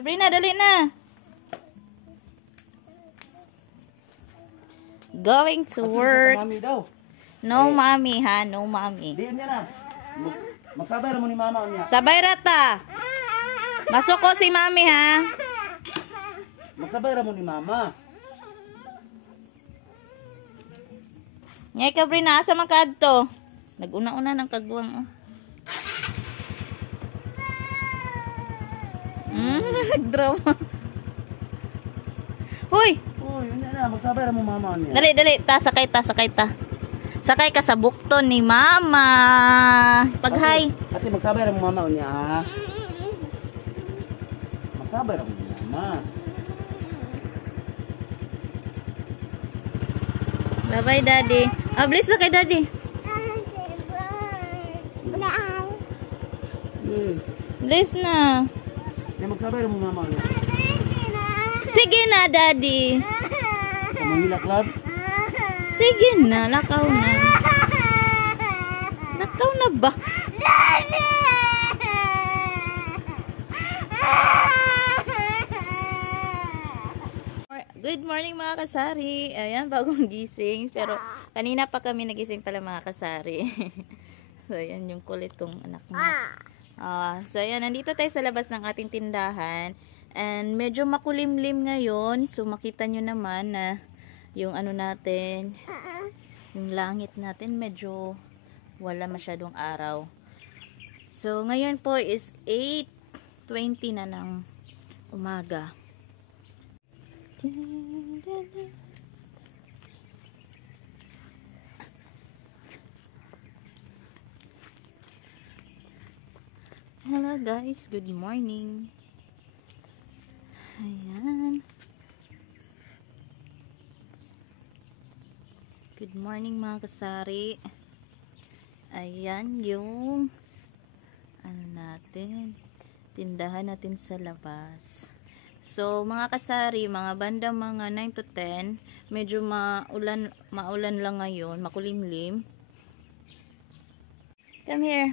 Sabrina, dali na. Going to work. No, mommy, ha? No, mommy. Diyan niya na. Magsabay mo ni mama niya. Sabay rata. Masuko si mami, ha? Magsabay mo ni mama. Ngay ka, Brina, asa man kadto? Nag-una-una ng kagwang, oh. Nag-drama. Hoy! Oh, yun na. Magsabay mo mama niya. Dali, dali. Sakay ta. Sakay ka sa bukton ni mama. Pag-hi. Ate, magsabay mo mama niya, ha? Magsabay mo mama. Bye-bye, daddy. Bless na kay daddy. Bless na. Magsabay mo mama niya. Sige na, daddy. Kamahilak, love. Sige na, lakaw na. Lakaw na ba? Good morning mga kasari. Ayan, bagong gising. Pero kanina pa kami nagising pala mga kasari. So, ayan yung kulit kong anak mo. So, ayan, nandito tayo sa labas ng ating tindahan. And medyo makulimlim ngayon. So, makita nyo naman na yung ano natin, yung langit natin medyo wala masyadong araw. So, ngayon po is 8:20 na ng umaga. Hello guys, good morning. Ayan. Good morning mga kasari. Ayan yung ano natin, tindahan natin sa labas. So mga kasari, mga bandang mga 9 to 10, medyo maulan lang ngayon, makulimlim. Come here.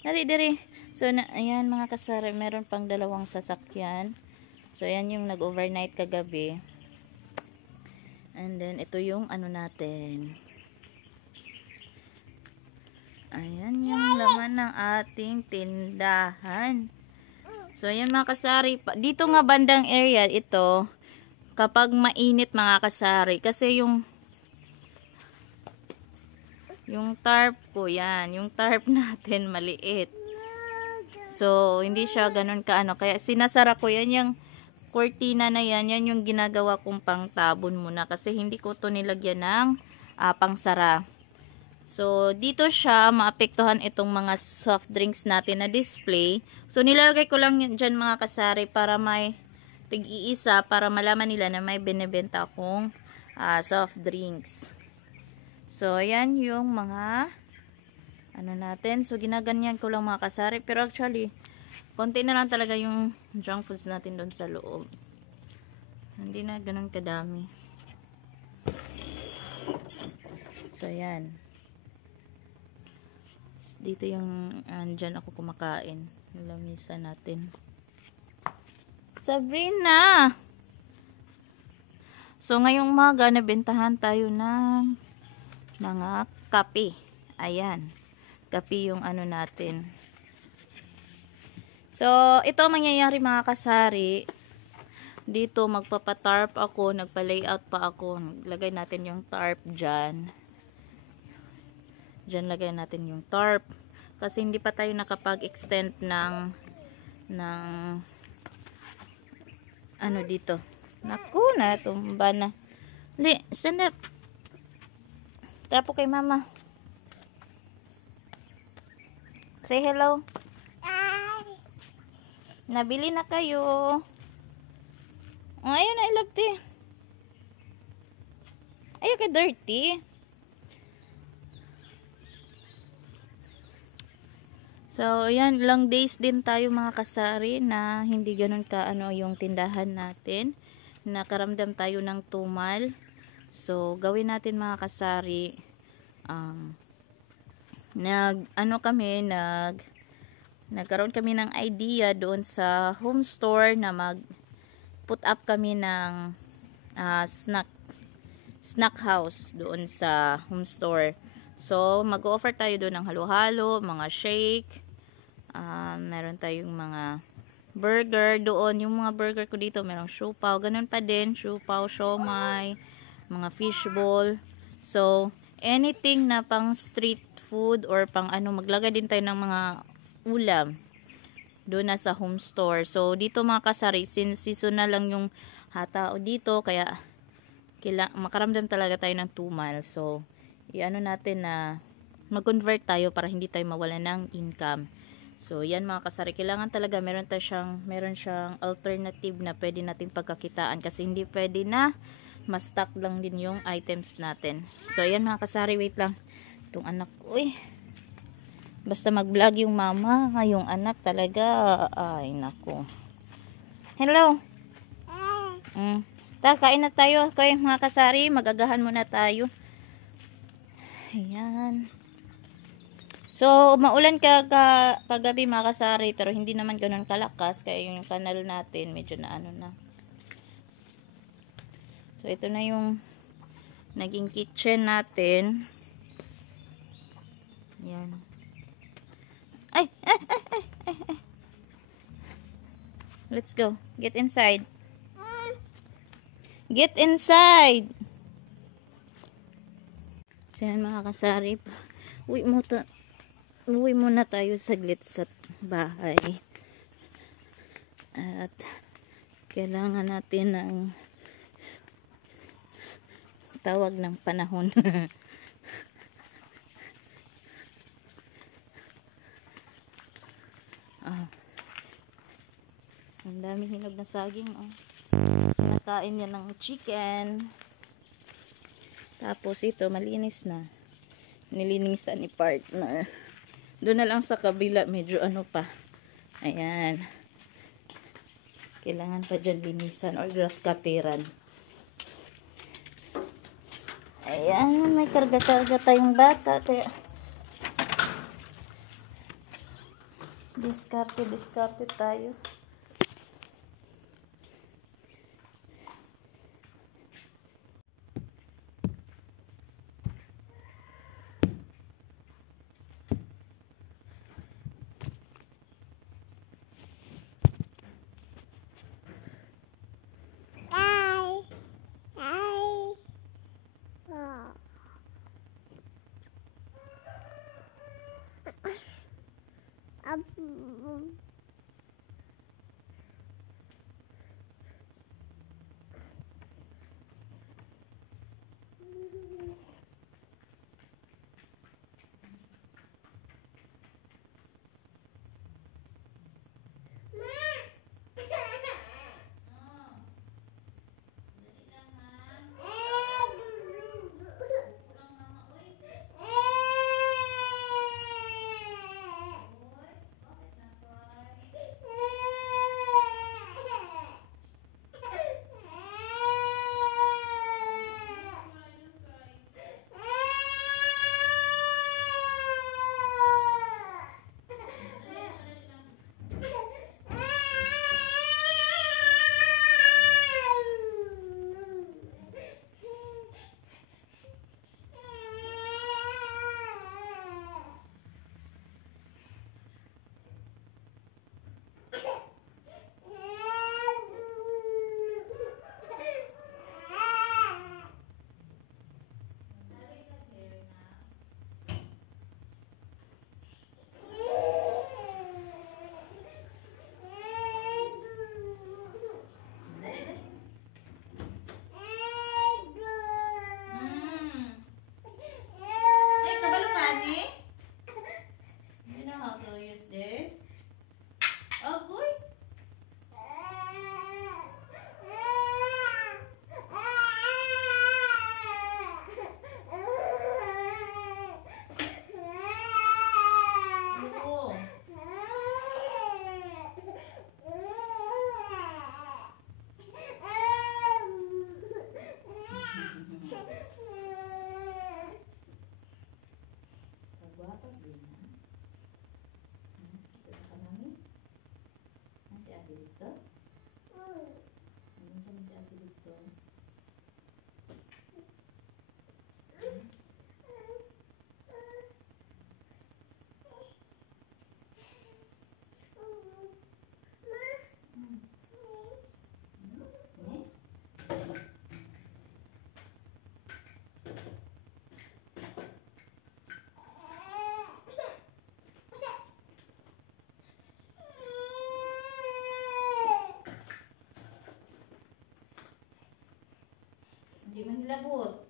Dali. So ayan mga kasari, meron pang dalawang sasakyan. So ayan yung nag-overnight kagabi. And then ito yung ano natin. Ayan yung laman ng ating tindahan. So, ayan mga kasari. Dito nga bandang area, ito, kapag mainit mga kasari, kasi yung tarp ko, yan, yung tarp natin maliit. So, hindi siya ganun kaano. Kaya sinasara ko yan, yung cortina na yan, yan yung ginagawa kong pang tabon muna. Kasi hindi ko to nilagyan ng pangsara. So, dito siya maapektuhan itong mga soft drinks natin na display. So, nilalagay ko lang dyan mga kasari para may tig-iisa, para malaman nila na may binibenta akong soft drinks. So, ayan yung mga ano natin. So, ginaganyan ko lang mga kasari. Pero actually, konti na lang talaga yung junk foods natin doon sa loob. Hindi na ganun kadami. So, ayan. Dito yung andyan ako kumakain. Lamisa natin. Sabrina! So ngayong umaga nabentahan tayo ng mga kape. Ayan. Kape yung ano natin. So ito mangyayari mga kasari. Dito magpapatarp ako. Nagpa-layout pa ako. Lagay natin yung tarp dyan. Diyan lagay natin yung tarp. Kasi hindi pa tayo nakapag-extend ng ano dito. Naku, natumba na. Hindi, stand up. Tapo kay mama. Say hello. Hi. Nabili na kayo. Oh, ayun na, ilapti. Ayaw ka dirty. So, ayan, long days din tayo mga kasari na hindi ganun ka ano yung tindahan natin. Nakaramdam tayo ng tumal. So, gawin natin mga kasari. nagkaroon kami ng idea doon sa home store na put up kami ng snack house doon sa home store. So, mag-offer tayo doon ng halo-halo, mga shake, meron tayong mga burger doon. Yung mga burger ko dito, merong siopaw, ganun pa din, siopaw, siomai, mga fishball. So, anything na pang street food or pang ano, maglagay din tayo ng mga ulam doon na sa home store. So, dito mga kasari, since season na lang yung tao dito, kaya makaramdam talaga tayo ng tumal. So, iano natin na mag-convert tayo para hindi tayo mawala ng income. So, yan mga kasari, kailangan talaga meron siyang alternative na pwede natin pagkakitaan kasi hindi pwede na ma-stock lang din yung items natin. So, yan mga kasari, wait lang. Itong anak ko, basta mag-vlog yung mama, yung anak talaga, ay nako. Hello. Kain na tayo, okay mga kasari, magagahan muna tayo. Ayan. So, maulan kagabi mga kasari, pero hindi naman ganoon kalakas, kaya yung kanal natin medyo na ano na. So, ito na yung naging kitchen natin. Ayan. Ay. Let's go. Get inside. Get inside. So, yan mga kasari. Uwi muna tayo saglit sa bahay. At kailangan natin ng tawag ng panahon. Ang dami hinog na saging. Nakain yan ng chicken. Tapos ito, malinis na. Nilinisan ni partner. Doon na lang sa kabila, medyo ano pa. Ayan. Kailangan pa dyan linisan or grass cutteran. Ayan, may karga-karga tayong bata. Kaya diskarte tayo. dito. Hindi man hilabot.